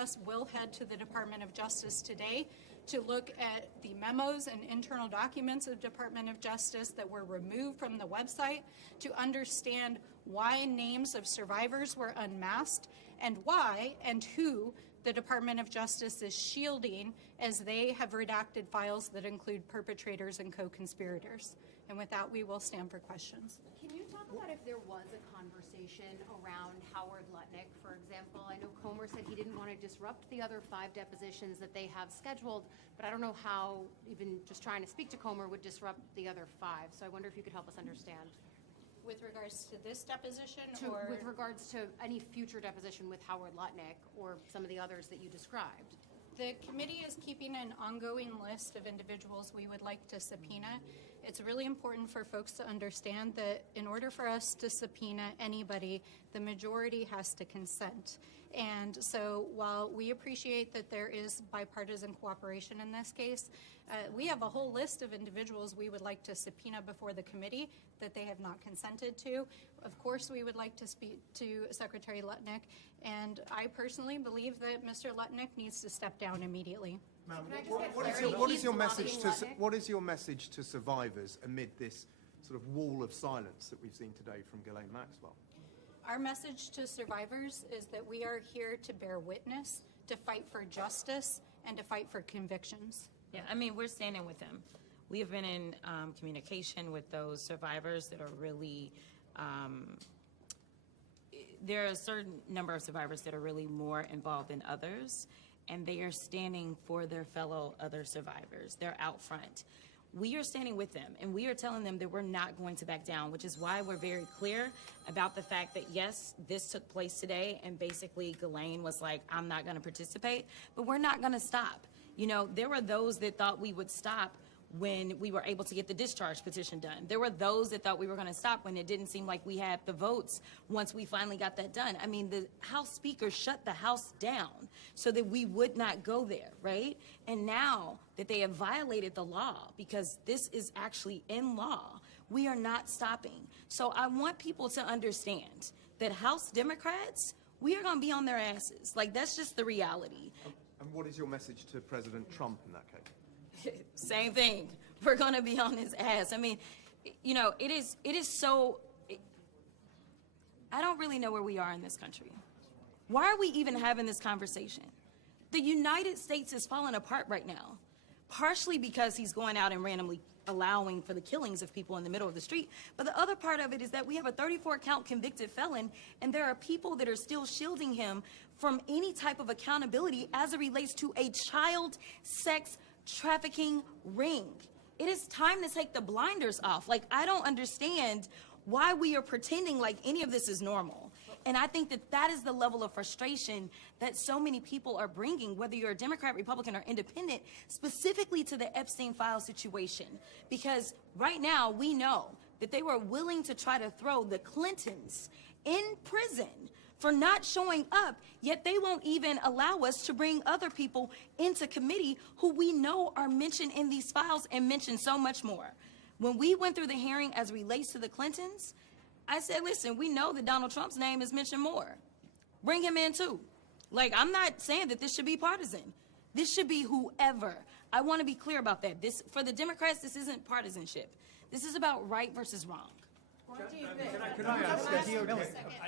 us will head to the Department of Justice today to look at the memos and internal documents of Department of Justice that were removed from the website to understand why names of survivors were unmasked and why and who the Department of Justice is shielding as they have redacted files that include perpetrators and co-conspirators. And with that, we will stand for questions. Can you talk about if there was a conversation around Howard Lutnick, for example? I know Comer said he didn't want to disrupt the other 5 depositions that they have scheduled, but I don't know how even just trying to speak to Comer would disrupt the other 5. So I wonder if you could help us understand. With regards to this deposition With regards to any future deposition with Howard Lutnick or some of the others that you described. The committee is keeping an ongoing list of individuals we would like to subpoena. It's really important for folks to understand that in order for us to subpoena anybody, the majority has to consent. And so while we appreciate that there is bipartisan cooperation in this case, we have a whole list of individuals we would like to subpoena before the committee that they have not consented to. Of course, we would like to speak to Secretary Lutnick, and I personally believe that Mr. Lutnick needs to step down immediately. Ma'am, what is your message to survivors amid this sort of wall of silence that we've seen today from Ghislaine Maxwell? Our message to survivors is that we are here to bear witness, to fight for justice, and to fight for convictions. Yeah, I mean, we're standing with them. We have been in communication with those survivors that are really, there are a certain number of survivors that are really more involved than others, and they are standing for their fellow other survivors. They're out front. We are standing with them, and we are telling them that we're not going to back down, which is why we're very clear about the fact that, yes, this took place today, and basically Ghislaine was like, I'm not going to participate, but we're not going to stop. You know, there were those that thought we would stop when we were able to get the discharge petition done. There were those that thought we were going to stop when it didn't seem like we had the votes once we finally got that done. I mean, the House Speaker shut the House down so that we would not go there, right? And now that they have violated the law, because this is actually in law, we are not stopping. So I want people to understand that House Democrats, we are going to be on their asses. Like, that's just the reality. And what is your message to President Trump in that case? Same thing. We're going to be on his ass. I mean, you know, it is so, I don't really know where we are in this country. Why are we even having this conversation? The United States is falling apart right now, partially because he's going out and randomly allowing for the killings of people in the middle of the street. But the other part of it is that we have a 34-count convicted felon, and there are people that are still shielding him from any type of accountability as it relates to a child sex trafficking ring. It is time to take the blinders off. Like, I don't understand why we are pretending like any of this is normal. And I think that that is the level of frustration that so many people are bringing, whether you're a Democrat, Republican, or independent, specifically to the Epstein file situation. Because right now we know that they were willing to try to throw the Clintons in prison for not showing up, yet they won't even allow us to bring other people into committee who we know are mentioned in these files and mentioned so much more. When we went through the hearing as it relates to the Clintons, I said, listen, we know that Donald Trump's name is mentioned more. Bring him in too. Like, I'm not saying that this should be partisan. This should be whoever. I want to be clear about that. This, for the Democrats, this isn't partisanship. This is about right versus wrong. I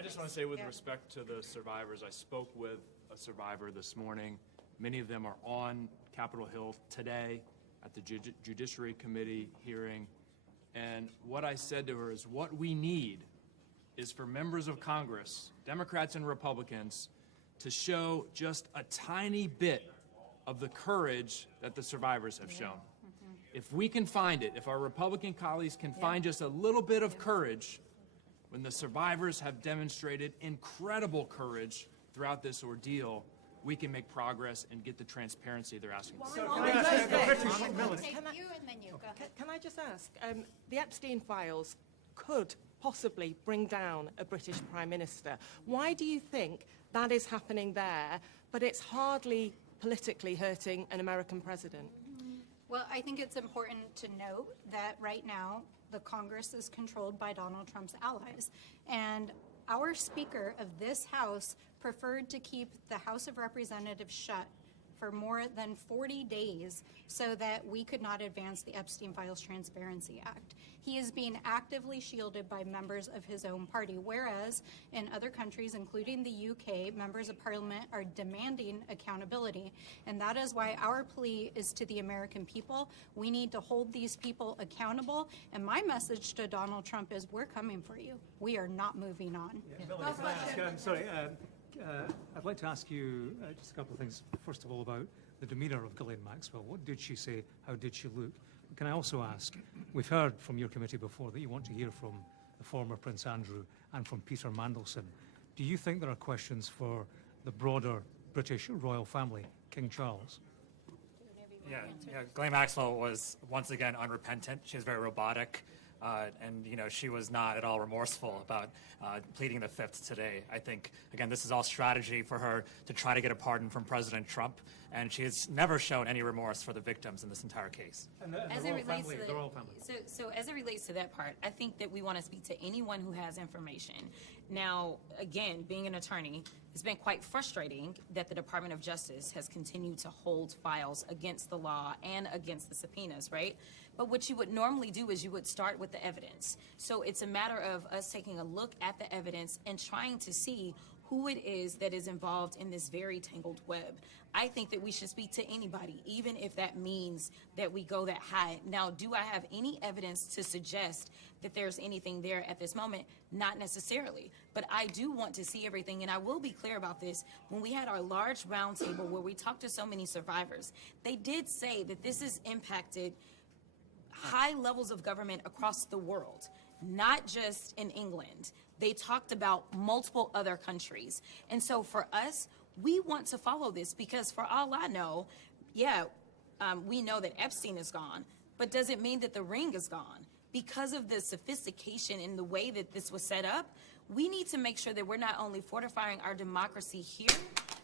just want to say, with respect to the survivors, I spoke with a survivor this morning. Many of them are on Capitol Hill today at the Judiciary Committee hearing. And what I said to her is, what we need is for members of Congress, Democrats and Republicans, to show just a tiny bit of the courage that the survivors have shown. If we can find it, if our Republican colleagues can find just a little bit of courage, when the survivors have demonstrated incredible courage throughout this ordeal, we can make progress and get the transparency they're asking for. Can I just ask, the Epstein files could possibly bring down a British Prime Minister. Why do you think that is happening there, but it's hardly politically hurting an American president? Well, I think it's important to note that right now the Congress is controlled by Donald Trump's allies. And our Speaker of this House preferred to keep the House of Representatives shut for more than 40 days so that we could not advance the Epstein Files Transparency Act. He is being actively shielded by members of his own party, whereas in other countries, including the UK, members of parliament are demanding accountability. And that is why our plea is to the American people. We need to hold these people accountable. And my message to Donald Trump is, we're coming for you. We are not moving on. I'd like to ask you just a couple of things. First of all, about the demeanor of Ghislaine Maxwell. What did she say? How did she look? Can I also ask, we've heard from your committee before that you want to hear from the former Prince Andrew and from Peter Mandelson. Do you think there are questions for the broader British royal family, King Charles? Yeah, Ghislaine Maxwell was once again unrepentant. She was very robotic. And, you know, she was not at all remorseful about pleading the Fifth today. I think, again, this is all strategy for her to try to get a pardon from President Trump, and she has never shown any remorse for the victims in this entire case. And the As it royal relates family, to the royal family. so as it relates to that part, I think that we want to speak to anyone who has information. Now, again, being an attorney, it's been quite frustrating that the Department of Justice has continued to hold files against the law and against the subpoenas, right? But what you would normally do is you would start with the evidence. So it's a matter of us taking a look at the evidence and trying to see who it is that is involved in this very tangled web. I think that we should speak to anybody, even if that means that we go that high. Now, do I have any evidence to suggest that there's anything there at this moment? Not necessarily, but I do want to see everything, and I will be clear about this. When we had our large roundtable where we talked to so many survivors, they did say that this has impacted high levels of government across the world, not just in England. They talked about multiple other countries. And so for us, we want to follow this because for all I know, we know that Epstein is gone, but does it mean that the ring is gone? Because of the sophistication in the way that this was set up, we need to make sure that we're not only fortifying our democracy here,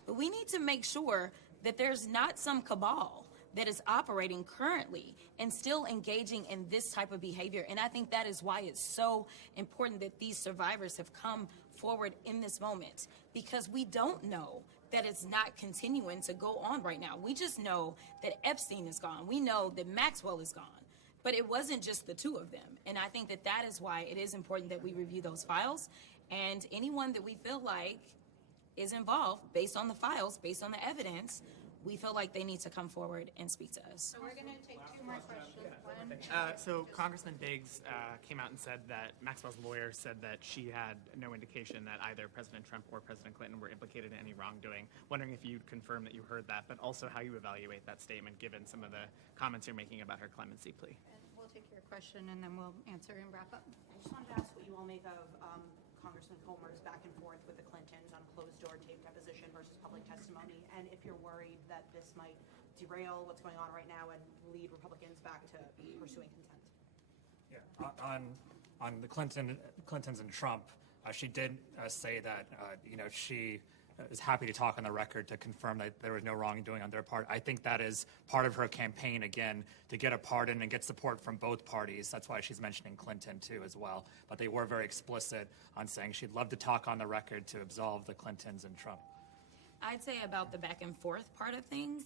but we need to make sure that there's not some cabal that is operating currently and still engaging in this type of behavior. And I think that is why it's so important that these survivors have come forward in this moment, because we don't know that it's not continuing to go on right now. We just know that Epstein is gone. We know that Maxwell is gone. But it wasn't just the two of them. And I think that that is why it is important that we review those files. And anyone that we feel like is involved, based on the files, based on the evidence, we feel like they need to come forward and speak to us. So we're going to take two more questions. So Congressman Biggs came out and said that Maxwell's lawyer said that she had no indication that either President Trump or President Clinton were implicated in any wrongdoing. Wondering if you'd confirm that you heard that, but also how you evaluate that statement given some of the comments you're making about her clemency plea. And we'll take your question and then we'll answer and wrap up. I just wanted to ask what you all make of Congressman Comer's back and forth with the Clintons on closed-door tape deposition versus public testimony, and if you're worried that this might derail what's going on right now and lead Republicans back to pursuing contempt. Yeah, on the Clintons and Trump, she did say that she is happy to talk on the record to confirm that there was no wrongdoing on their part. I think that is part of her campaign, again, to get a pardon and get support from both parties. That's why she's mentioning Clinton, too, as well. But they were very explicit on saying she'd love to talk on the record to absolve the Clintons and Trump. I'd say about the back and forth part of things,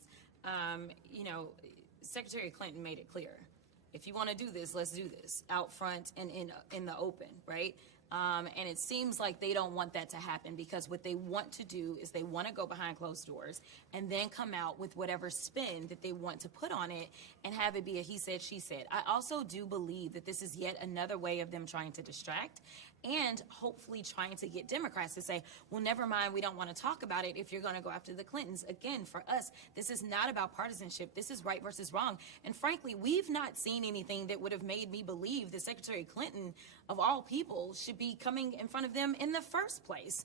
Secretary Clinton made it clear. If you want to do this, let's do this out front and in the open, right? And it seems like they don't want that to happen, because what they want to do is they want to go behind closed doors and then come out with whatever spin that they want to put on it and have it be a he said, she said. I also do believe that this is yet another way of them trying to distract and hopefully trying to get Democrats to say, well, never mind, we don't want to talk about it if you're going to go after the Clintons. Again, for us, this is not about partisanship. This is right versus wrong. And frankly, we've not seen anything that would have made me believe that Secretary Clinton, of all people, should be coming in front of them in the first place.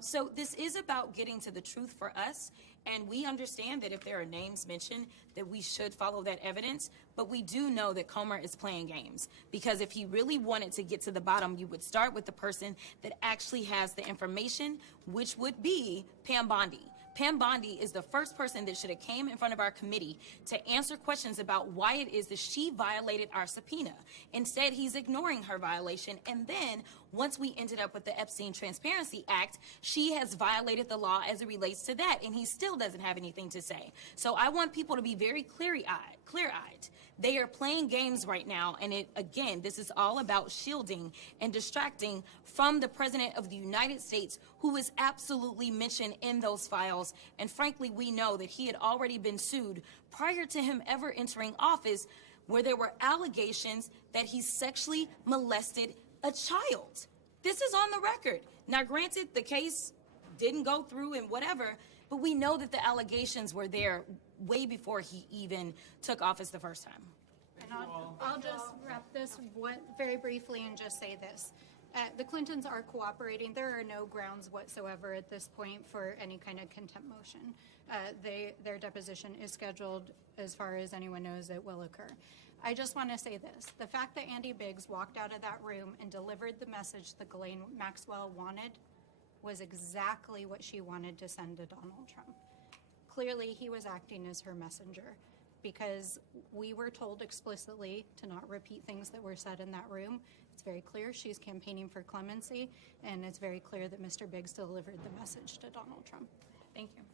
So this is about getting to the truth for us. And we understand that if there are names mentioned, that we should follow that evidence. But we do know that Comer is playing games, because if he really wanted to get to the bottom, you would start with the person that actually has the information, which would be Pam Bondi. Pam Bondi is the first person that should have came in front of our committee to answer questions about why it is that she violated our subpoena. Instead, he's ignoring her violation and then once we ended up with the Epstein Transparency Act, she has violated the law as it relates to that, and he still doesn't have anything to say. So I want people to be very clear-eyed. They are playing games right now, and again, this is all about shielding and distracting from the President of the United States, who is absolutely mentioned in those files. And frankly, we know that he had already been sued prior to him ever entering office, where there were allegations that he sexually molested a child. This is on the record. Now, granted, the case didn't go through and whatever, but we know that the allegations were there way before he even took office the first time. And I'll just wrap this very briefly and just say this. The Clintons are cooperating. There are no grounds whatsoever at this point for any kind of contempt motion. Their deposition is scheduled, as far as anyone knows, it will occur. I just want to say this. The fact that Andy Biggs walked out of that room and delivered the message that Ghislaine Maxwell wanted was exactly what she wanted to send to Donald Trump. Clearly, he was acting as her messenger, because we were told explicitly to not repeat things that were said in that room. It's very clear she's campaigning for clemency, and it's very clear that Mr. Biggs delivered the message to Donald Trump. Thank you.